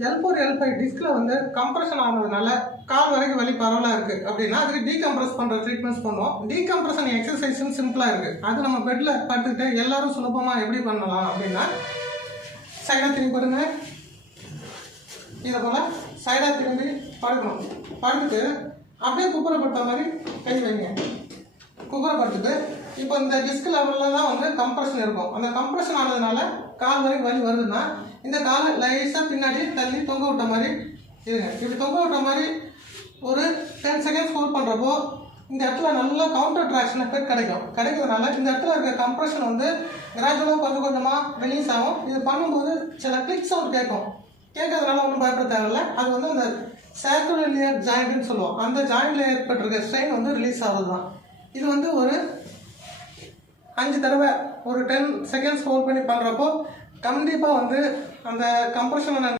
L4 L5 டிஸ்கில் வந்து compression ஆனதுனால கால் வரைக்கும் வலி பரவலாக இருக்குது அப்படின்னா அதுக்கு டீகம்ப்ரெஸ் பண்ணுற ட்ரீட்மெண்ட்ஸ் பண்ணுவோம். டீகம்ப்ரெஷன் எக்ஸசைஸும் சிம்பிளாக இருக்குது. அது நம்ம பெட்டில் படுத்துக்கிட்டு எல்லாரும் சுலபமாக எப்படி பண்ணலாம் அப்படின்னா, சைடாக திரும்பி படுங்க. இதை போல் சைடாக திரும்பி படுக்கணும். படுத்துட்டு அப்படியே குப்புறப்படுத்த மாதிரி கை வைங்க. குப்புறப்படுத்துட்டு இப்போ இந்த டிஸ்க் லெவலில் தான் வந்து கம்ப்ரெஷன் இருக்கும். அந்த கம்ப்ரெஷன் ஆனதுனால கால் வரைக்கும் வலி வருதுன்னா இந்த காலை லைஸாக பின்னாடி தள்ளி தொங்க விட்ட மாதிரி இருங்க. இப்படி தொங்க விட்ட மாதிரி ஒரு 10 செகண்ட்ஸ் ஹோல்ட் பண்ணுறப்போ இந்த இடத்துல நல்லா கவுண்டர் ட்ராக்ஷன் எஃபெக்ட் கிடைக்கிறதுனால இந்த இடத்துல இருக்க கம்ப்ரெஷன் வந்து கிராஜுவலாக கொஞ்சம் கொஞ்சமாக ரிலீஸ் ஆகும். இது பண்ணும்போது சில கிளிக் சவுண்ட் கேட்கறதுனால ஒன்றும் பயப்பட தேவையில்லை. அது வந்து அந்த சாக்ரோலியர் ஜாயிண்ட்னு சொல்லுவோம். அந்த ஜாயிண்டில் ஏற்பட்டிருக்க ஸ்ட்ரெயின் வந்து ரிலீஸ் ஆகுது தான். இது வந்து ஒரு 5 தடவை ஒரு 10 செகண்ட்ஸ் ஹோல்ட் பண்ணி பண்ணுறப்போ கண்டிப்பாக வந்து அந்த கம்ப்ரெஷனை